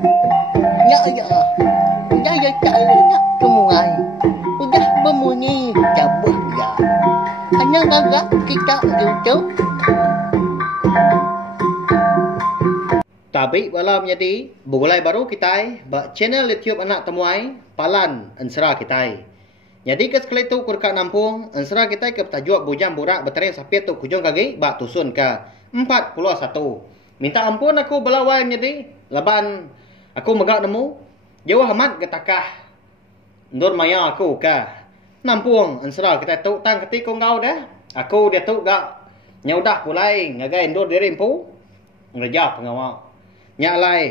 Ya ya. Udah ya caranya semua. Udah berbunyi cabut ya. Hanya agak kita duduk. Tapi wala menjadi bulai baru kita ba channel YouTube anak temuai palan ansra kita. Jadi ke sekali tu kurka nampung ansra kita ke tajuk bujang burak berteren sapit tu kujung kaki ba tusun ke 41. Minta ampun aku belawai menjadi laban aku megak nemu jauh amat getakah ndon maya aku ke nampung ansra kita tu tang ketik ko ngau dah. Aku dia tu gak nyaudah pulai ngagai ndon diri empu ngerja pengawak. Nyak lai.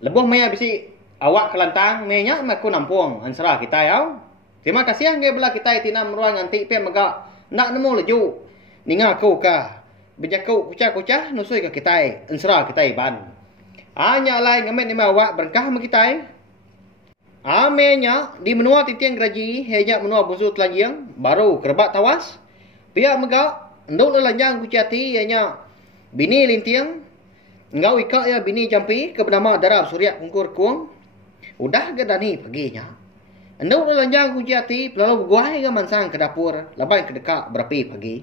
Lebuh maya bisi awak kelantang menya aku nampung ansra kita yau. Terima kasih ngai bela kita tinam ruang anti pe megak nak nemu leju. Ninga aku ka. Bejakau kucah-kucah nusui ke kita ansra kita ban. Nyak lai ngamet ni awak berkah me kita. Menya di menua titiang graji hanya menua busu telanjang baru kerbat tawas. Pihak megak nduk lelanjang kucati hanya bini lintiang. Engkau ika ya bini jampi ke bernama darab surya kungkur kuang. Udah ke dani paginya. Endau lanjang kunci hati lalu berguai ke mansang ke dapur. Laban ke dekat berapi pagi.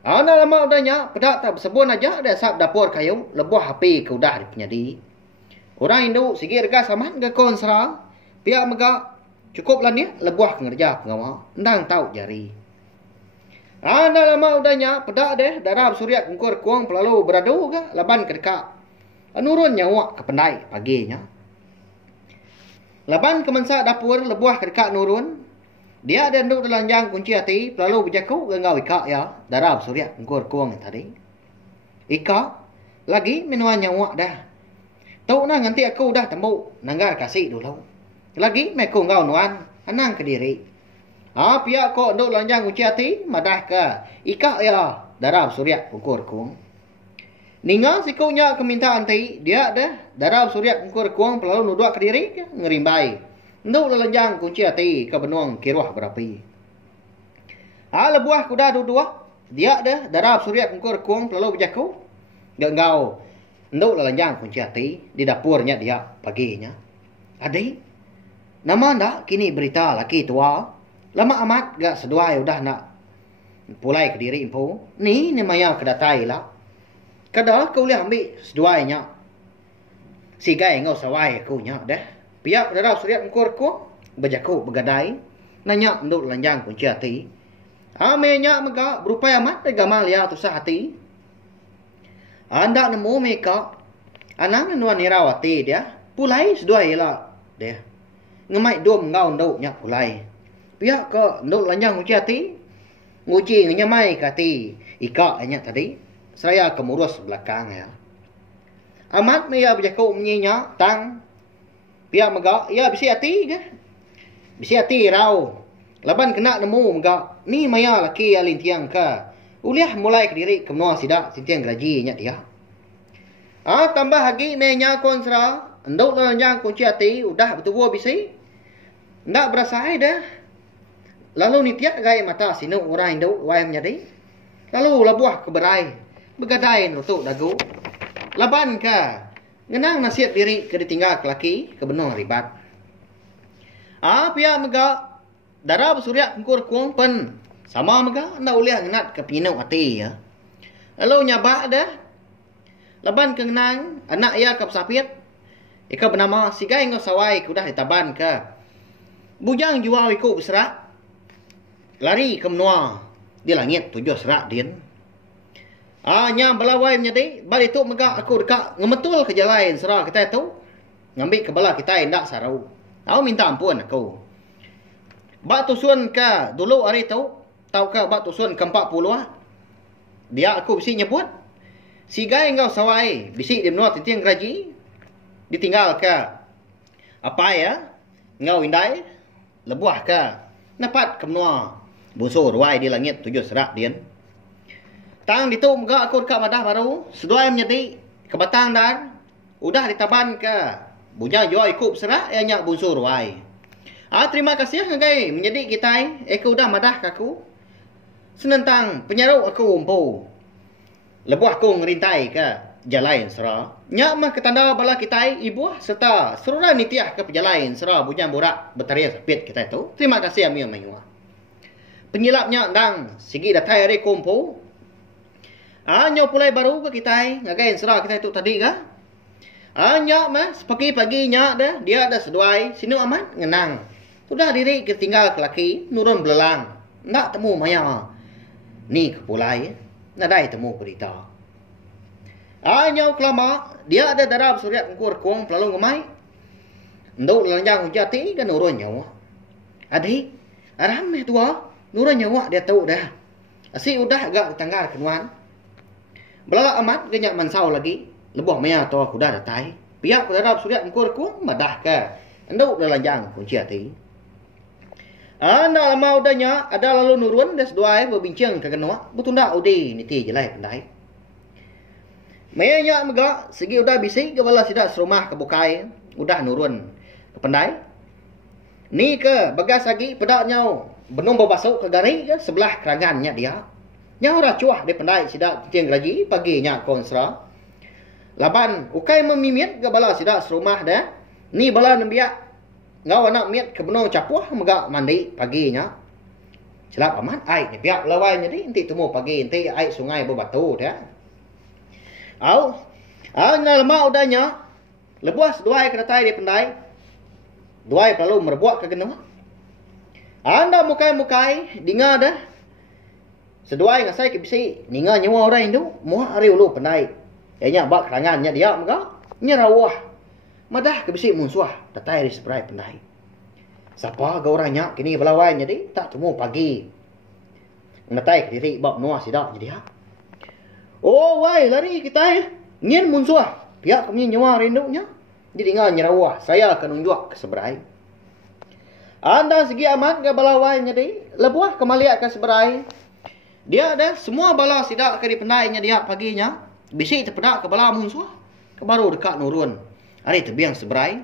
Ana lama udahnya pedak tak bersebun aja ada sap dapur kayu. Lebuh api ke udah di penyadi. Orang Hindu sigi rega saman ke konsra. Pihak megak cukup lah ni lebuh kengerja pengawal. Endang tahu jari. Anda lama udahnya pedak deh darab surya kungkur kuang pelalu beradu ke laban ke dekat. Nurun nyawa ke pendai paginya. Laban ke mensa dapur lebuah ke dekat nurun. Dia ada nduk dalam jang kunci hati pelalu berjaku ke ngau ika ya darab surya kungkur kuang tadi. Ika lagi minuan nyawa dah. Tahu nah nanti aku dah tembuk nanggar kasih dulu. Lagi meku ngau nuan anang ke diri. Pihak kok nduk lanjang kunci hati madah ke ika ya darab surya kungkur kuang. Ninga sikunya keminta anti dia dah darab surya kungkur kuang pelalu nuduk ke diri ngerimbai. Nduk lanjang kunci hati ke benuang kiruah berapi. Lebuah kuda dua dia dah darab surya kungkur kuang pelalu berjaku. Gak ngau nduk lanjang kunci hati di dapurnya dia paginya. Adik nama ndak kini berita laki tua. Lama amat gak seduai udah nak pulai ke diri impu. Ni maya kedatai lah. Kada kau boleh ambil seduainya. Sigai ngau sawai aku nya dah. Pihak darab surya kungkur ku berjaku bergadai. Nanya nduk lanjang kunci hati. Menya mega berupaya amat gamal ya tusah hati. Anda nemu meka anang nuan nirawati dia. Pulai seduai lah dia. Ngemai dom ngau nduk nya pulai. Pihak ke nduk lanjang kunci hati. Nguci nyamai ke hati. Ika hanya tadi. Saya kemurus belakang ya. Amat maya berjaku menyinya tang. Pihak megak. Ya bisi hati ke. Bisi hati rau. Laban kena nemu megak. Ni maya laki alin tiang ke. Uliah mulai ke diri ke menua sidak. Sintiang gaji nya dia. Tambah lagi menya konsra. Nduk lanjang kunci hati. Udah betul bisi. Ndak berasa dah. Lalu ni tiap gaya mata sinu orang Hindu wai menjadi. Lalu labuah ke berai. Begadai nutuk dagu. Laban ke. Ngenang nasihat diri ke ditinggal ke laki. Ke benuh ribat. Pihak mega. Darab surya kungkur kuang pen. Sama mega. Ndak uliah ngenat ke pinau hati ya. Lalu nyabak dah. Laban ke ngenang. Anak ia ke pesapit. Ika bernama sigai ngau sawai kudah ditaban ke. Bujang jual ikut berserak. Lari ke menua di langit tujuh serak din. Nyam belawai menjadi. Balik tu megak aku dekat ngemetul ke jalan serak kita tu. Ngambil ke bala kita ndak sarau. Aku minta ampun aku. Bak tusun ke dulu hari tu. Tau ke bak tusun ke 40. Dia aku bisi nyebut. Sigai ngau sawai. Bisi di menua titiang graji. Ditinggal ke. Apa ya? Ngau indai. Lebuah ke. Napat ke menua. Busur wai di langit tujuh serak din. Tang ditu megak aku dekat madah baru. Seduai menjadi kebatang dan. Udah ditaban ke. Bunya jual ikut serak. Ianya busur wai. Terima kasih ngagai menjadi kita. Aku udah madah ke aku. Senentang penyaruh aku umpu. Lebuh aku ngerintai ke. jalain sera. Nya mah ketanda bala kita ibu serta seluruh nitiah ke pejalain sera bujan borak betaria sapit kita itu. Terima kasih ami manyua. Penyilapnya ndang sigi datai hari kompo. Nyo pulai baru ke kita ngagain sera kita itu tadi kah? Nya mah pagi-paginya dah dia ada seduai sinu aman ngenang. Sudah diri ketinggal ke laki nurun belelang. Ndak temu maya. Ni kepulai nadai temu berita. Nyau kelama, dia ada darab suriat ngkur kuang pelalu ngemai. Nduk lanjang jati kan nurun nyawa. Adik, ramai tua, nurun nyawa dia tahu dah. Asyik udah agak tanggal kenuan. Belala amat genyak mansau lagi. Lebuh maya toh kuda datai. Pihak darab suriat ngkur kuang madah ke. Nduk lanjang kunci hati. Anda lama udahnya ada lalu nurun des dua berbincang ke kenua. Betul ndak udi niti jelai pendai. Mayanya mega segi udah bising ke bala sidak serumah ke bukai udah nurun ke pendai. Ni ke bagas lagi pedak nyau benung babasuk ke gari ke sebelah kerangannya dia. Nyau racuah di pendai sidak tiang gaji paginya konsra. Laban ukai memimit ke bala sidak serumah dah. Ni bala nembiak ngau anak miat ke benung capuah mega mandi paginya. Celap aman ai ni biak lawai jadi inti temu pagi inti ai sungai berbatu dah. Nalma udahnya lebuas dua keratai di pendai. Dua perlu merbuat ke genua. Anda mukai-mukai dinga dah. Sedua ngasai ke bisi ninga nyawa orang Hindu muah hari ulu pendai. Yanya bak kerangannya dia mega nyerawah. Madah ke bisi munsuah datai di seberai pendai. Siapa ga orangnya kini belawai jadi tak temu pagi. Ngatai ke diri bab nuah sidak jadi ha. Oh, wai lari kita nyen munsuah. Pihak kami nyawa rindunya. Jadi ngah nyerawah. Saya akan unjuk ke seberai. Anda segi amat ke balawai jadi. Lebuah kemaliak ke seberai. Dia ada semua bala sidak ke di pendainya dia paginya. Bisi terpedak ke bala munsuah. Ke baru dekat nurun. Hari terbiang seberai.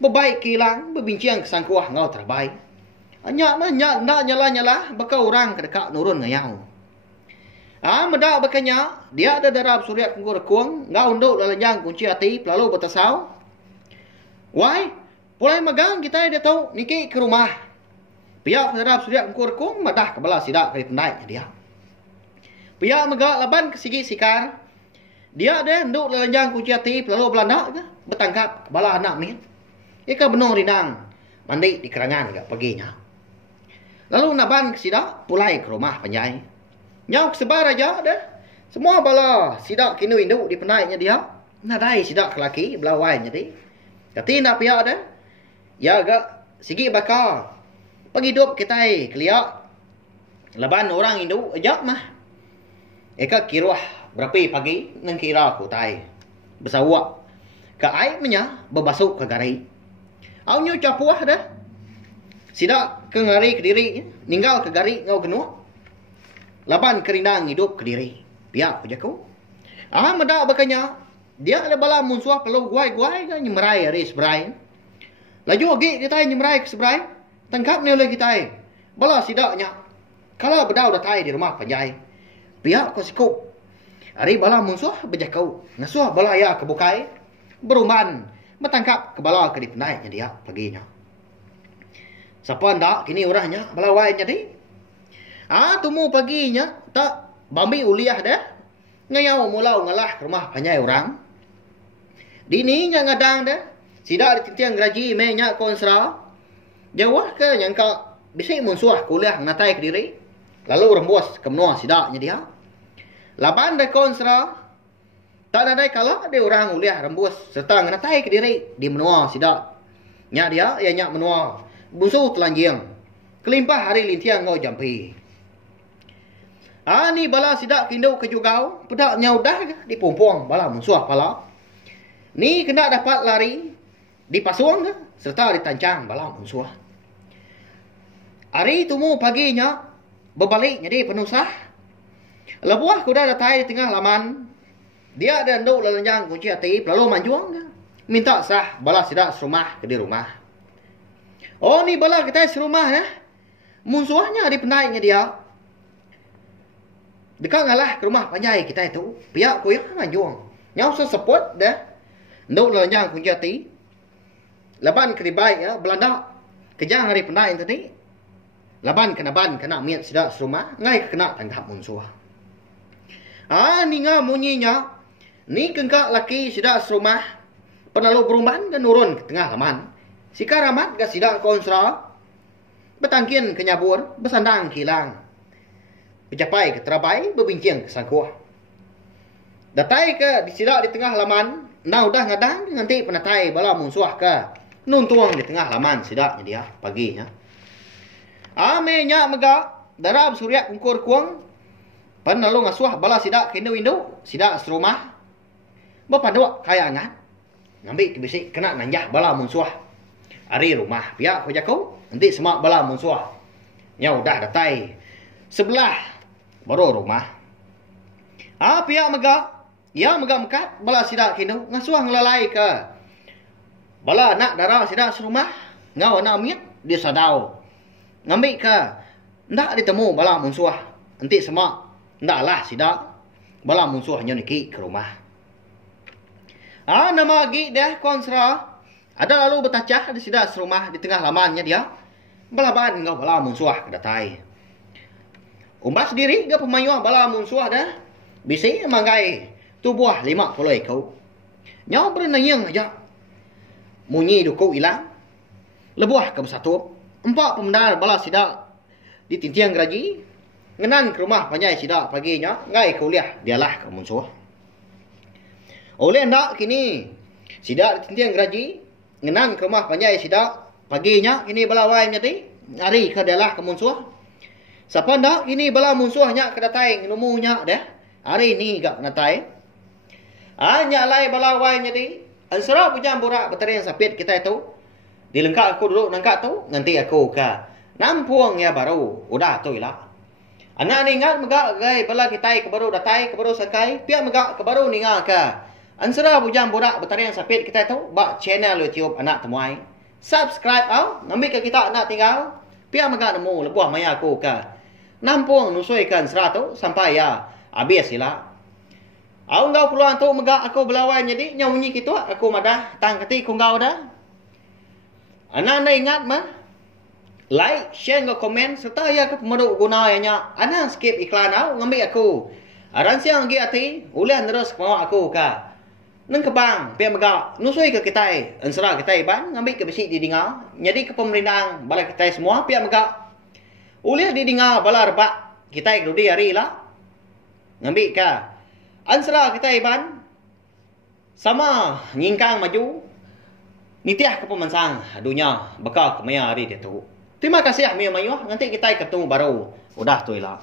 Berbaik kilang. Berbincang kesangkuah ngau terbaik. Nyak mah nyak nak nyala-nyala. Bakal orang ke dekat nurun ngayau. Medak bekanya, dia ada darab suriat kungkur kuang, ngau unduk lalanjang kunci hati, pelalu bertasau. Wai, pulai magang kita dia tahu, niki ke rumah. Pihak darab suriat kungkur kuang, madah kebala sidak kali pendai dia. Pihak megak laban ke sigi sikar. Dia ada unduk lalanjang kunci hati, pelalu belanda ke, bertangkap kebala anak min. Ika benung rinang, mandi di kerangan ke paginya. Lalu naban ke sidak, pulai ke rumah penjai. Nyau sebar aja dah. Semua bala sidak kinu induk di penainya dia. Nadai sidak lelaki belawai jadi. Kati nak pihak dah. Ya agak sigi bakal. Penghidup kita keliak. Laban orang induk ajak mah. Eka kiruah berapa pagi nang kira aku tai. Bersawak. Ke air menya berbasuk ke gari. Au nyu capuah dah. Sidak ke ngari ke diri. Ninggal ke gari ngau genuk. Laban kerindang hidup ke diri. Pihak puja kau. Medak bakanya. Dia ada bala munsuah perlu guai-guai kan nyemerai hari seberai. Laju lagi kita nyemerai ke seberai. Tangkap ni oleh kita. Bala sidaknya. Kalau bedau datai di rumah penjai. Pihak kau sikup. Hari bala munsuah berjakau. Ngasuh bala ya ke bukai. Beruman. Bertangkap ke bala ke di penainya dia paginya. Siapa ndak kini orangnya bala wai jadi. Temu paginya tak bambi uliah dah. Ngayau mulau ngalah ke rumah panjai orang. Dininya ngadang dah. Sidak dititiang gaji menya konsra. Jawah ke nyangka bisik munsuah kuliah ngatai ke diri. Lalu rembus ke menua sidaknya dia. Laban dah konsra. Tak ada kala ada orang uliah rembus serta ngatai ke diri di menua sidak. Nya dia ya nyak menua. Busu telanjang. Kelimpah hari lintiang ngau jampi. Ni bala sidak kindau ke jugau. Pedak nyaudah di pumpung bala munsuah pala. Ni kena dapat lari di pasuang ke. Serta ditancang bala munsuah. Hari tumu paginya. Berbalik jadi penusah. Lebuah kuda datai di tengah laman. Dia ada nduk lalanjang kunci hati. Lalu manjuang ke. Minta sah bala sidak serumah ke di rumah. Oh ni bala kita serumah ya. Munsuahnya di pendainya dia. Dekat ngalah ke rumah panjai kita itu. Pihak kuih manjuang. Nhau support dah. Nduk lanjang kun jati. Laban ke baik ya Belanda. Kejang hari pendai tadi. Laban kena miat sidak serumah. Ngai kena tanggap musuh. Ni nga munyinya. Ni kengkak laki sidak serumah. Penalu perumahan kan nurun ke tengah laman. Sika ramat ke sidak konsra. Betangkin ke nyabur. Besandang kilang. Bercapai ke terabai. Berbincang ke sangkuah. Datai ke disidak di tengah laman. Nah udah ngadang nanti penatai bala musuh ke. Nuntuang di tengah laman sidaknya dia paginya. Amenya mega darab surya kungkur kuang. Penalu ngasuh bala sidak ke window sidak serumah. Bepadok kayangan. Ngambil kebisik kena nanjah bala musuh. Ari rumah pihak ko jakau nanti semak bala musuh. Nya udah datai sebelah baru rumah. Pihak mega ya mega-mega bala sidak kinu ngasuh ngelalai ke bala anak darah sidak serumah ngau anak miat dia sadau ngambil ke ndak ditemu bala musuh nanti semak ndaklah sidak bala musuhnya niki ke rumah. Nama lagi dah konsra ada lalu bertacah di sidak serumah di tengah lamannya dia balaban ngau bala musuh kedatai. Umbas sendiri dia pemayu bala musuh dah bisi manggai tubuh 50 ekor. Nyaw berenayang aja. Munyi duku hilang. Lebuah ke bersatu. 4 pemendar bala sidak di tintiang geraji. Ngenan ke rumah panjai sidak paginya. Ngai kuliah dialah ke musuh. Oleh ndak kini sidak di tintiang geraji. Ngenan ke rumah panjai sidak paginya. Kini bala wai nyati. Hari ke dialah ke musuh. Siapa ndak kini bala musuhnya kedatai numuhnya dah. Hari ni gak kedatai. Nyalai balawai jadi ansara pujam borak bateri yang sapit kita itu dilengkap aku duduk nangkap tu nanti aku ke nampuang ya baru udah tu lah anak ni ingat megak gai bala kita ke baru datai ke baru sakai pihak megak ke baru ni ke ansara pujam borak bateri yang sapit kita itu bak channel YouTube anak temuai subscribe au ngambil ke kita anak tinggal pihak megak nemu lebuah maya aku ke nampuang nusuikan seratu sampai ya habis sila. Aku ngau peluang tu megak aku belawai jadi nyamunyi gitu aku madah tang keti ku ngau dah. Anak ingat mah like, share, komen serta ya ke pemaduk guna nya. Anak skip iklan au ngambil aku. Aran siang gi ati ulian terus mau aku ka. Neng kebang pia megak nusui ke kita ansara kita ban ngambil ke besi di dingau. Jadi ke pemerintah bala kita semua pia megak. Ulian di dingau bala rebak kita grudi hari lah. Ngambil ka ansara kita iban sama nyingkang maju nitiah ke pemansang dunia bakal ke maya hari dia tu. Terima kasih Mia Mayu nanti kita ketemu baru. Udah tu lah.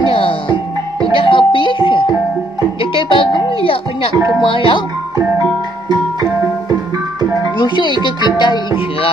Nah, udah habis. Jadi baru ya anak semua ya. Musuh itu kita insya